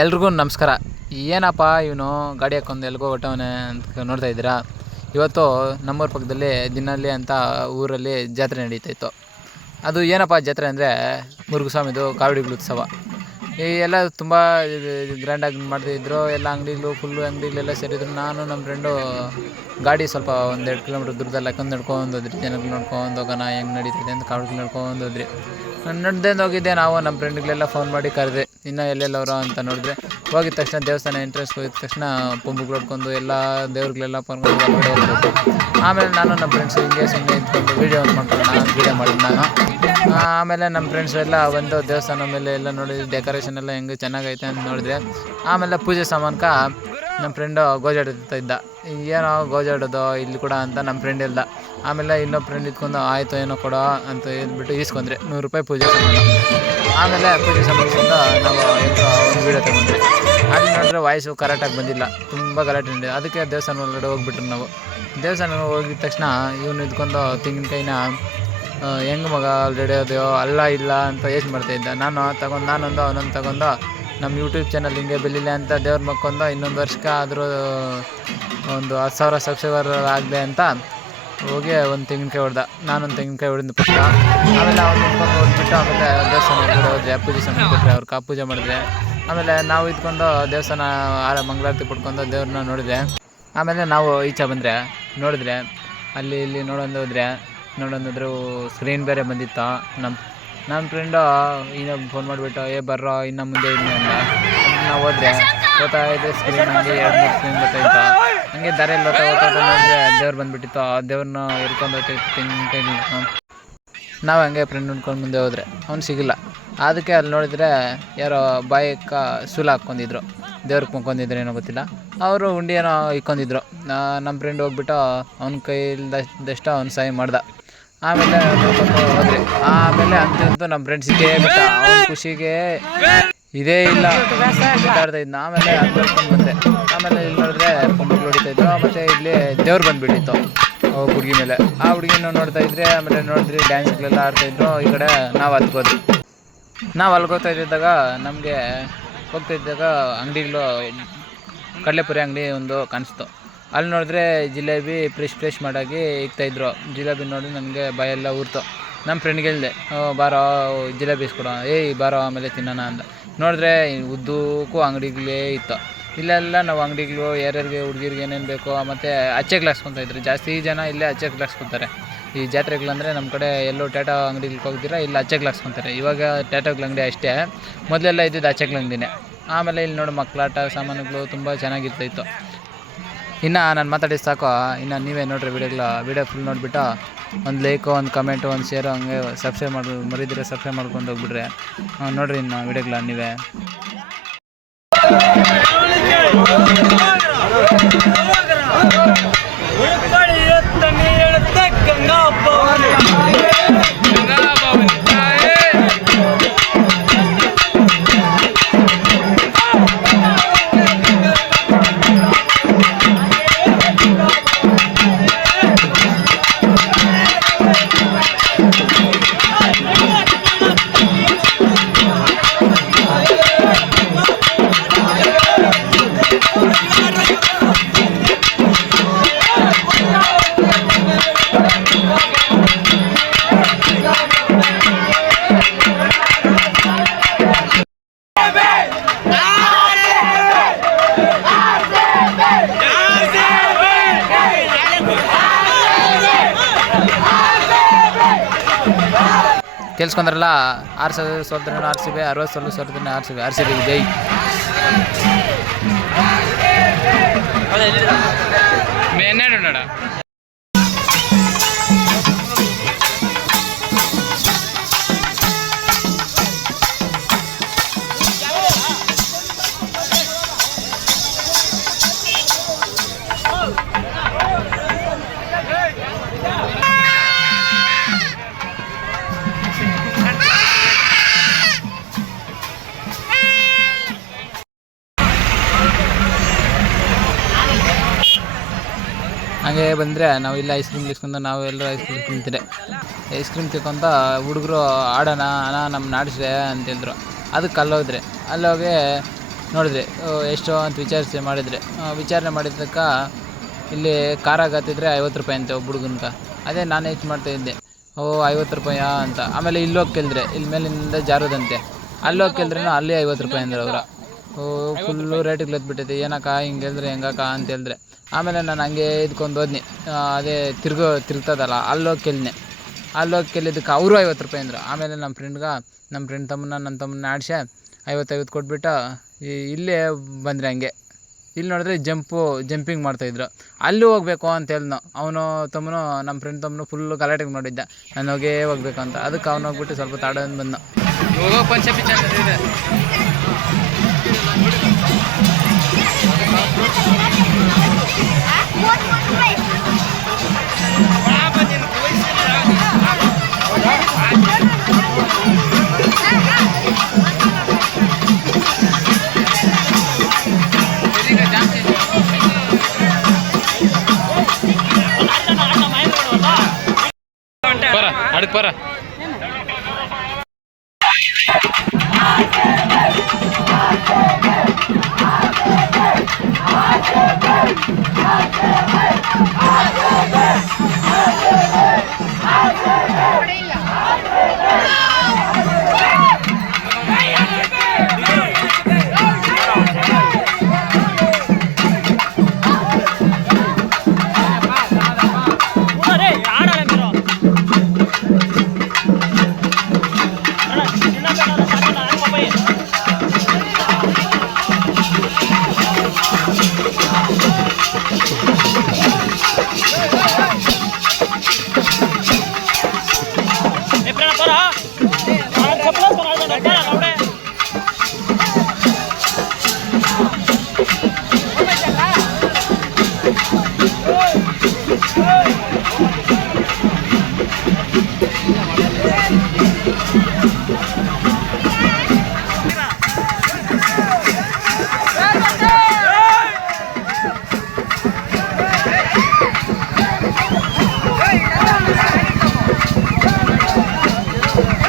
ಎಲ್ರಿಗೂ ನಮಸ್ಕಾರ. ಏನಪ್ಪ ಇವನು ಗಾಡಿ ಹಾಕೊಂಡು ಎಲ್ಗೋ ಹೊಟ್ಟವನೆ ಅಂತ ನೋಡ್ತಾ ಇದ್ದೀರಾ. ಇವತ್ತು ನಮ್ಮೂರ ಪಕ್ಕದಲ್ಲಿ ದಿನಲ್ಲಿ ಅಂತ ಊರಲ್ಲಿ ಜಾತ್ರೆ ನಡೀತಾಯಿತ್ತು. ಅದು ಏನಪ್ಪ ಜಾತ್ರೆ ಅಂದರೆ ಮುರುಘಸ್ವಾಮಿದು ಕಾವಡಿಗಳ ಉತ್ಸವ. ಈ ಎಲ್ಲ ತುಂಬ ಗ್ರ್ಯಾಂಡಾಗಿ ಮಾಡ್ತಾಯಿದ್ರು. ಎಲ್ಲ ಅಂಗಡಿಗಳು ಫುಲ್ಲು ಅಂಗಡಿಗಳೆಲ್ಲ ಸೇರಿದ್ರು. ನಾನು ನಮ್ಮ ಫ್ರೆಂಡು ಗಾಡಿ ಸ್ವಲ್ಪ 1-2 ಕಿಲೋಮೀಟ್ರ್ ದೂರದಲ್ಲಿ ಹಾಕೊಂಡು ನಡ್ಕೊಂಡು ಹೋದ್ರಿ. ಜನಗಳು ನೋಡ್ಕೊಂಡು ಹೋಗೋಣ ಹೆಂಗೆ ನಡೀತಿದೆ ಅಂತ ಕಾವಡಿಗಳು ನಡ್ಕೊಂಡು ಹೋದ್ರಿ. ನಡೆದು ಹೋಗಿದ್ದೆ. ನಾವು ನಮ್ಮ ಫ್ರೆಂಡ್ಗಳೆಲ್ಲ ಫೋನ್ ಮಾಡಿ ಕರೆದೆ, ಇನ್ನೂ ಎಲ್ಲೆಲ್ಲವರು ಅಂತ ನೋಡಿದ್ರೆ ಹೋಗಿದ ತಕ್ಷಣ ದೇವಸ್ಥಾನ ಎಂಟ್ರೆನ್ಸ್ ಹೋಗಿದ ತಕ್ಷಣ ಪಂಬುಗಳು ಹೊಡ್ಕೊಂಡು ಎಲ್ಲ ದೇವ್ರುಗಳೆಲ್ಲ ಪರ್ಕೊಂಡು ಹೊರಗಡೆ ಹೋಗ್ಬೇಕು. ಆಮೇಲೆ ನಾನು ನಮ್ಮ ಫ್ರೆಂಡ್ಸ್ ಹಿಂಗೆ ಸುಮ್ಮನೆ ಇದ್ಕೊಂಡು ವೀಡಿಯೋ ಮಾಡ್ಕೊಳ್ಳೋಣ ವೀಡಿಯೋ ಮಾಡಿದ್ದು ನಾನು. ಆಮೇಲೆ ನಮ್ಮ ಫ್ರೆಂಡ್ಸ್ ಎಲ್ಲ ಒಂದು ದೇವಸ್ಥಾನ ಮೇಲೆ ಎಲ್ಲ ನೋಡಿ ಡೆಕೋರೇಷನ್ ಎಲ್ಲ ಹೆಂಗೆ ಚೆನ್ನಾಗೈತೆ ಅಂತ ನೋಡಿದ್ರೆ. ಆಮೇಲೆ ಪೂಜೆ ಸಾಮಾನ್ಕ ನಮ್ಮ ಫ್ರೆಂಡು ಗೋಜಾಡ್ತಾ ಇದ್ದ. ಏನೋ ಗೋಜಾಡೋದು ಇಲ್ಲಿ ಕೂಡ ಅಂತ ನಮ್ಮ ಫ್ರೆಂಡ್ ಇಲ್ಲ. ಆಮೇಲೆ ಇನ್ನೊಬ್ಬ ಫ್ರೆಂಡ್ ಇದ್ಕೊಂಡು ಆಯಿತು ಏನೋ ಕೊಡೋ ಅಂತ ಹೇಳ್ಬಿಟ್ಟು ಈಸ್ಕೊಂಡ್ರೆ ₹100 ಪೂಜೆ ಸಾಮಾನು. ಆಮೇಲೆ ಪೂಜೆ ಸಾಮಾನಿಂದ ನಾವು ಎಲ್ಲರೂ ಒಂದು ವೀಡಿಯೋ ತಗೊಂಡ್ರಿ. ಅಲ್ಲಿ ನೋಡಿದ್ರೆ ವಾಯ್ಸು ಕರೆಕ್ಟಾಗಿ ಬಂದಿಲ್ಲ, ತುಂಬ ಗಲಾಟೆ ಇದೆ. ಅದಕ್ಕೆ ದೇವಸ್ಥಾನ ಒಳಗಡೆ ಹೋಗ್ಬಿಟ್ರು ನಾವು. ದೇವಸ್ಥಾನ ಹೋಗಿದ ತಕ್ಷಣ ಇವನು ಇದ್ಕೊಂಡು ತೆಂಗಿನಕಾಯಿನ ಹೆಂಗೆ ಮಗ ಆಲ್ರೆಡಿ ಅದೆಯೋ ಅಲ್ಲ ಇಲ್ಲ ಅಂತ ಯೋಚನೆ ಮಾಡ್ತಾಯಿದ್ದ. ನಾನೊಂದು ಅವನೊಂದು ತಗೊಂಡು ನಮ್ಮ ಯೂಟ್ಯೂಬ್ ಚಾನಲ್ ಹಿಂಗೆ ಬೆಲ್ಲಿಲ್ಲ ಅಂತ ದೇವ್ರ ಮಕ್ಕೊಂಡು ಇನ್ನೊಂದು ವರ್ಷಕ್ಕೆ ಆದರೂ ಒಂದು 10,000 ಸಬ್ಸ್ಕ್ರೈಬರ್ ಆಗಲಿ ಅಂತ ಹೋಗಿ ಒಂದು ತೆಂಗಿನಕಾಯಿ ಹೊಡೆದ. ನಾನೊಂದು ತೆಂಗಿನಕಾಯಿ ಹೊಡೆದು ಪುಷ್ಟ. ಆಮೇಲೆ ಅವ್ನು ನಿಂತ್ಕೊಂಡು ಹೊಡೆದ್ಬಿಟ್ಟು ಆಮೇಲೆ ದೇವಸ್ಥಾನ ಕೂಡ ಹೋದ್ರೆ ಪೂಜೆ ಸಾಮಾನು ಕೊಟ್ಟರೆ ಅವ್ರಿಗೆ ಪೂಜೆ ಮಾಡಿದ್ರೆ. ಆಮೇಲೆ ನಾವು ಇದ್ಕೊಂಡು ದೇವಸ್ಥಾನ ಮಂಗಳಾರತಿ ಪಡ್ಕೊಂಡು ದೇವ್ರನ್ನ ನೋಡಿದೆ. ಆಮೇಲೆ ನಾವು ಈಚೆ ಬಂದರೆ ನೋಡಿದ್ರೆ ಅಲ್ಲಿ ಇಲ್ಲಿ ನೋಡೋಂದ್ರೆ ಸ್ಕ್ರೀನ್ ಬೇರೆ ಬಂದಿತ್ತು. ನಮ್ಮ ಫ್ರೆಂಡು ಇನ್ನೊಬ್ಬ ಫೋನ್ ಮಾಡಿಬಿಟ್ಟು ಬರ್ರೋ ಇನ್ನು ಮುಂದೆ ಇದ್ದೀನಿ ಅಂದ. ನಾವು ಹೋದ್ರೆ ಗೊತ್ತಾಯಿದೆ ಸ್ಕ್ರೀನ್ ಹಂಗೆ 2-3 ಸ್ಕ್ರೀನ್ ಗೊತ್ತಾಯಿತು. ಹಂಗೆ ದಾರಿಯಲ್ಲಿ ಓದ್ತಾ ನೋಡಿದ್ರೆ ದೇವ್ರು ಬಂದುಬಿಟ್ಟಿತ್ತು. ಆ ದೇವ್ರನ್ನ ಹಿಡ್ಕೊಂಡು ಹೋಗ್ತಾಯಿತ್ತು ತೆಂಗಿನಕಾಯಿ. ನಾವು ಹಂಗೆ ಫ್ರೆಂಡ್ ನೋಡ್ಕೊಂಡು ಮುಂದೆ ಹೋದರೆ ಅವ್ನು ಸಿಗಿಲ್ಲ. ಅದಕ್ಕೆ ಅಲ್ಲಿ ನೋಡಿದ್ರೆ ಯಾರೋ ಬಾಯಕ್ಕ ಸೂಲ ಹಾಕ್ಕೊಂಡಿದ್ರು, ದೇವ್ರಿಗೆ ಮುಕ್ಕೊಂಡಿದ್ರು ಏನೋ ಗೊತ್ತಿಲ್ಲ. ಅವರು ಉಂಡಿ ಏನೋ ಇಕ್ಕೊಂಡಿದ್ರು. ನಮ್ಮ ಫ್ರೆಂಡ್ ಹೋಗ್ಬಿಟ್ಟು ಅವ್ನ ಕೈಲಿದ್ದಷ್ಟು ಅವ್ನು ಸಹಾಯ ಮಾಡ್ದ. ಆಮೇಲೆ ನೋಡ್ಕೊಂಡು ಹೋದ್ರಿ. ಆಮೇಲೆ ಅಂತೂ ನಮ್ಮ ಫ್ರೆಂಡ್ ಸಿಕ್ಕೇ ಬಿಟ್ಟ. ಅವ್ನ ಖುಷಿಗೆ ಇದೇ ಇಲ್ಲ ಮಾತಾಡ್ತಾ ಇದ್ನ. ಆಮೇಲೆ ಅದು ನೋಡ್ಕೊಂಡು ಬಂದರೆ ಆಮೇಲೆ ಇಲ್ಲಿ ನೋಡಿದ್ರೆ ಪಂಬುಗಳು ಹೊಡಿತಾಯಿದ್ರು. ಮತ್ತು ಇಲ್ಲಿ ದೇವ್ರು ಬಂದುಬಿಟ್ಟಿತ್ತು ಹುಡುಗಿ ಮೇಲೆ. ಆ ಹುಡುಗಿನ ನೋಡ್ತಾ ಇದ್ರೆ. ಆಮೇಲೆ ನೋಡಿದ್ರಿ ಡ್ಯಾನ್ಸ್ಗಳೆಲ್ಲ ಆಡ್ತಾಯಿದ್ರು. ಈ ಕಡೆ ನಾವು ಹತ್ಕೋದ್ವಿ. ನಾವು ಅಲ್ಗೋಗ್ತಾ ಇದ್ದಾಗ ನಮಗೆ ಹೋಗ್ತಾಯಿದ್ದಾಗ ಅಂಗಡಿಗಳು ಕಡಲೆಪುರಿ ಅಂಗಡಿ ಒಂದು ಕಾಣಿಸ್ತು. ಅಲ್ಲಿ ನೋಡಿದ್ರೆ ಜಿಲೇಬಿ ಫ್ರೆಶ್ ಮಾಡಾಗಿ ಇಕ್ತಾಯಿದ್ರು. ಜಿಲೇಬಿ ನೋಡಿ ನನಗೆ ಬಾಯೆಲ್ಲ ಊರ್ತು. ನಮ್ಮ ಫ್ರೆಂಡ್ಗೆ ಹೇಳಿದೆ, ಬಾರೋ ಜಿಲೇಬಿ ಇಸ್ಕೊಡೋ, ಬಾರೋ ಆಮೇಲೆ ತಿನ್ನೋಣ ಅಂದ. ನೋಡಿದ್ರೆ ಉದ್ದಕ್ಕೂ ಅಂಗಡಿಗಳೇ ಇತ್ತು. ಇಲ್ಲೆಲ್ಲ ನಾವು ಅಂಗಡಿಗಳು ಯಾರ್ಯಾರಿಗೆ ಹುಡುಗಿರಿಗೆ ಏನೇನು ಬೇಕೋ ಮತ್ತು ಅಚ್ಚೆಗಳು ಹಾಕ್ಸ್ಕೊತಾಯಿದ್ರು. ಜಾಸ್ತಿ ಜನ ಇಲ್ಲೇ ಅಚ್ಚೆಗಳು ಹಾಕ್ಸ್ಕೊತಾರೆ. ಈ ಜಾತ್ರೆಗಳಂದರೆ ನಮ್ಮ ಕಡೆ ಎಲ್ಲೋ ಟಾಟಾ ಅಂಗಡಿಗಳಿಗೆ ಹೋಗ್ತೀರಾ, ಇಲ್ಲಿ ಅಚ್ಚೆಗಳು ಹಾಕ್ಸ್ಕೊತಾರೆ. ಇವಾಗ ಟಾಟಾಗಳ ಅಂಗಡಿ ಅಷ್ಟೇ, ಮೊದಲೆಲ್ಲ ಇದ್ದಿದ್ದು ಅಚ್ಚೆಗಳ ಅಂಗಡಿನೇ. ಆಮೇಲೆ ಇಲ್ಲಿ ನೋಡಿ ಮಕ್ಕಳಾಟ ಸಾಮಾನುಗಳು ತುಂಬ ಚೆನ್ನಾಗಿರ್ತಾಯಿತ್ತು. ಇನ್ನು ನಾನು ಮಾತಾಡಿದ್ದು ಸಾಕು. ಇನ್ನು ನೀವೇ ನೋಡಿರಿ ವೀಡಿಯೋ ಫುಲ್ ನೋಡಿಬಿಟ್ಟು ಒಂದು ಲೈಕು, ಒಂದು ಕಮೆಂಟು, ಒಂದು ಶೇರು, ಹಂಗೆ ಸಬ್ಸ್ಕ್ರೈಬ್ ಮರಿದಿದ್ರೆ ಸಬ್ಸ್ಕ್ರೈಬ್ ಮಾಡ್ಕೊಂಡು ಹೋಗ್ಬಿಡ್ರಿ. ನೋಡಿರಿ ಇನ್ನು ವೀಡಿಯೋಗಳ ನೀವೇ. ಕೇಳಿಸ್ಕೊಂಡ್ರಲ್ಲ, 6 ಸೋಲ್ದ್ರೆ RCB, 60 ಸೋಲ್ದ್ರೆ RCB ಜೈ. ಮೇನಾಡ ಹಂಗೆ ಬಂದರೆ ನಾವು ಇಲ್ಲ ಐಸ್ ಕ್ರೀಮ್ ಇಸ್ಕೊಂಡು ನಾವು ಎಲ್ಲರೂ ಐಸ್ ಕ್ರೀಮ್ ತಿಂತೀರಿ. ಐಸ್ ಕ್ರೀಮ್ ತಿಳ್ಕೊಂತ ಹುಡುಗರು ಆಡೋಣ ಅಣ್ಣ ನಮ್ಮ ನಾಡಿಸ್ರೆ ಅಂತೇಳಿದ್ರು. ಅದಕ್ಕೆ ಅಲ್ಲೋದ್ರೆ ಅಲ್ಲೋಗಿ ನೋಡಿದ್ರೆ ಎಷ್ಟು ಅಂತ ವಿಚಾರಣೆ ಮಾಡಿದ್ದಕ್ಕೆ ಇಲ್ಲಿ ಕಾರಾಗ ಹತ್ತಿದ್ರೆ 50 ರೂಪಾಯಿ ಅಂತೆ ಒಬ್ಬ ಹುಡುಗನ್ಗೆ. ಅದೇ ನಾನು ಹೆಚ್ಚು ಮಾಡ್ತಾಯಿದ್ದೆ, 50 ರೂಪಾಯಾ ಅಂತ. ಆಮೇಲೆ ಇಲ್ಲೋಗಿ ಕೇಳಿದ್ರೆ ಇಲ್ಲಿ ಮೇಲಿಂದ ಜಾರೋದಂತೆ, ಅಲ್ಲೋಗಿ ಕೇಳಿದ್ರೇನು ಅಲ್ಲಿ 50 ರೂಪಾಯಿ ಅಂದ್ರೆ ಅವರು ಫುಲ್ಲು ರೇಟಿಗೆ ಲತ್ಬಿಟ್ಟೈತೆ. ಏನಕ್ಕ ಹಿಂಗೆ ಹೇಳಿದ್ರೆ ಹೆಂಗಕ್ಕ ಅಂತ ಹೇಳಿದ್ರೆ ಆಮೇಲೆ ನಾನು ಹಂಗೆ ಇದ್ಕೊಂಡು ಹೋದ್ನಿ. ಅದೇ ತಿರ್ಗ್ತದಲ್ಲ ಅಲ್ಲೋಗಿ ಕೇಳಿದ್ದಕ್ಕೆ ಅವರು 50 ರೂಪಾಯಿ ಅಂದರು. ಆಮೇಲೆ ನಮ್ಮ ಫ್ರೆಂಡ್ ನನ್ನ ತಮ್ಮನ್ನ ಆಡ್ಸೆ 50 ಕೊಟ್ಬಿಟ್ಟು ಇಲ್ಲೇ ಬಂದರೆ ಹಂಗೆ. ಇಲ್ಲಿ ನೋಡಿದ್ರೆ ಜಂಪಿಂಗ್ ಮಾಡ್ತಾಯಿದ್ರು. ಅಲ್ಲಿ ಹೋಗ್ಬೇಕು ಅಂತ ಹೇಳಿದ್ನು ನಮ್ಮ ಫ್ರೆಂಡ್ ತಮ್ಮನು ಫುಲ್ಲು ಗಲಾಟೆಗೆ ಮಾಡಿದ್ದ, ನಾನು ಹೋಗಬೇಕು ಅಂತ. ಅದಕ್ಕೆ ಅವ್ನು ಹೋಗ್ಬಿಟ್ಟು ಸ್ವಲ್ಪ ತಾಡೋದು ಬಂದು ಪಂಚಾಯತಿ ಇದೆ. பர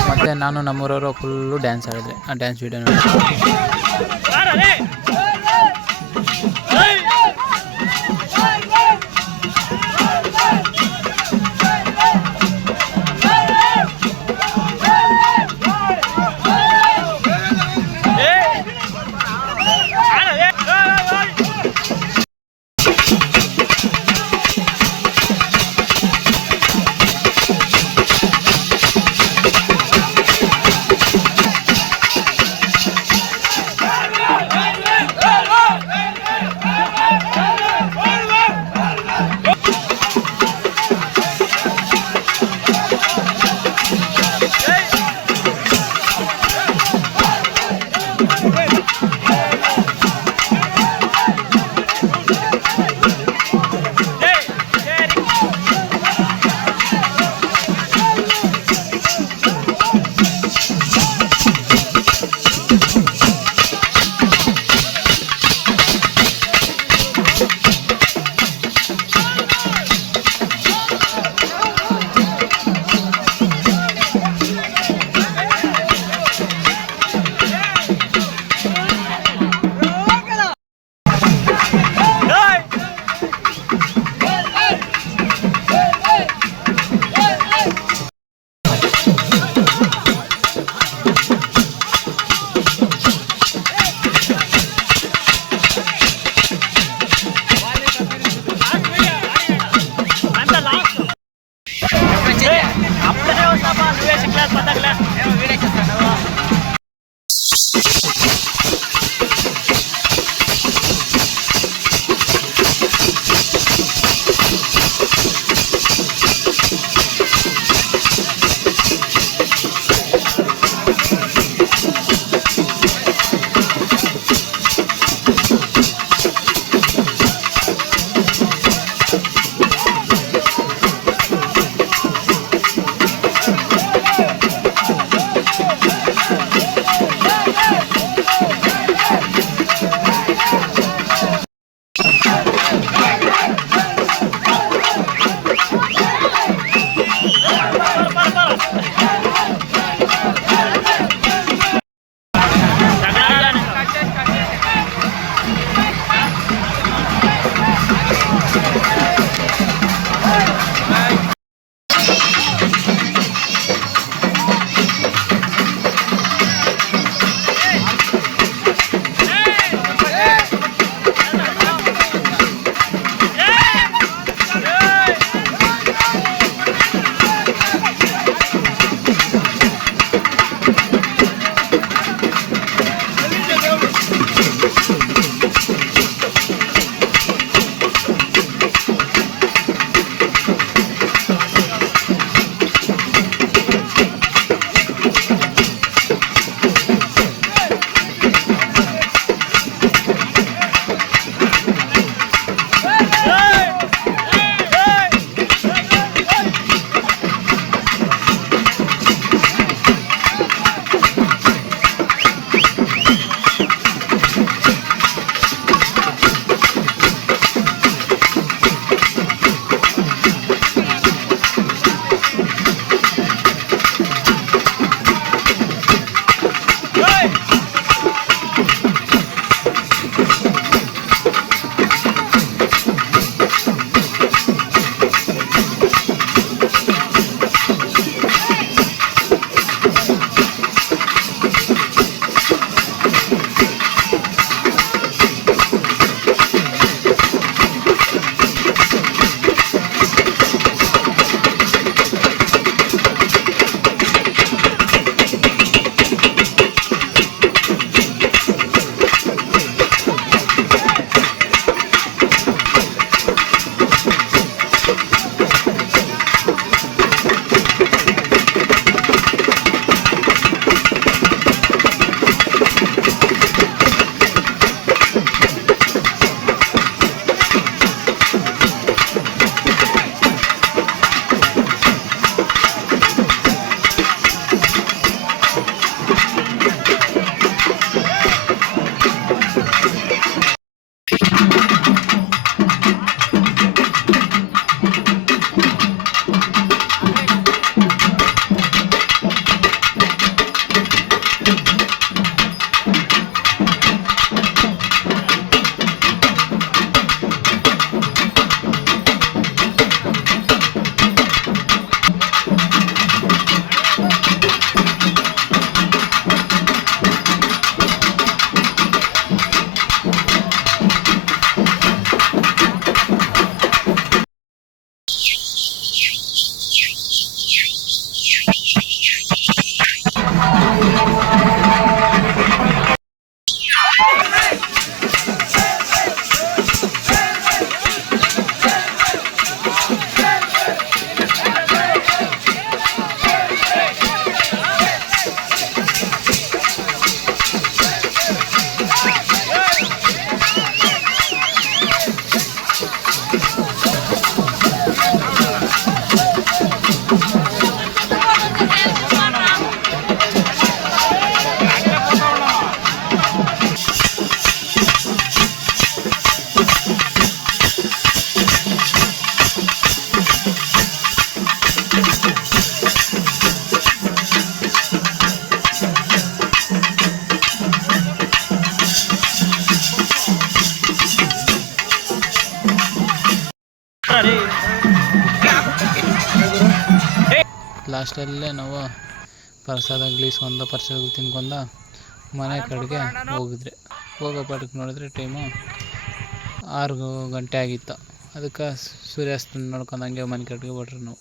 ಮತ್ತು ನಾನು ನಮ್ಮೂರವರು ಫುಲ್ಲು ಡ್ಯಾನ್ಸ್ ಆಡಿದ್ರೆ. ಆ ಡ್ಯಾನ್ಸ್ ವೀಡಿಯೋ ನೋಡಿ. ಲಾಸ್ಟಲ್ಲೇ ನಾವು ಪ್ರಸಾದ ಗ್ಲೀಸ್ಕೊಂಡ ಪ್ರಸಾದ ತಿನ್ಕೊಂಡ ಮನೆ ಕಡೆಗೆ ಹೋಗಿದ್ರಿ. ಹೋಗೋ ಪಾಟಕ್ಕೆ ನೋಡಿದ್ರೆ ಟೈಮು 6 ಗಂಟೆ ಆಗಿತ್ತು. ಅದಕ್ಕೆ ಸೂರ್ಯಾಸ್ತ ನೋಡ್ಕೊಂಡು ಹಂಗೆ ಮನೆ ಕಡೆಗೆ ಹೊರಟ್ರು ನಾವು.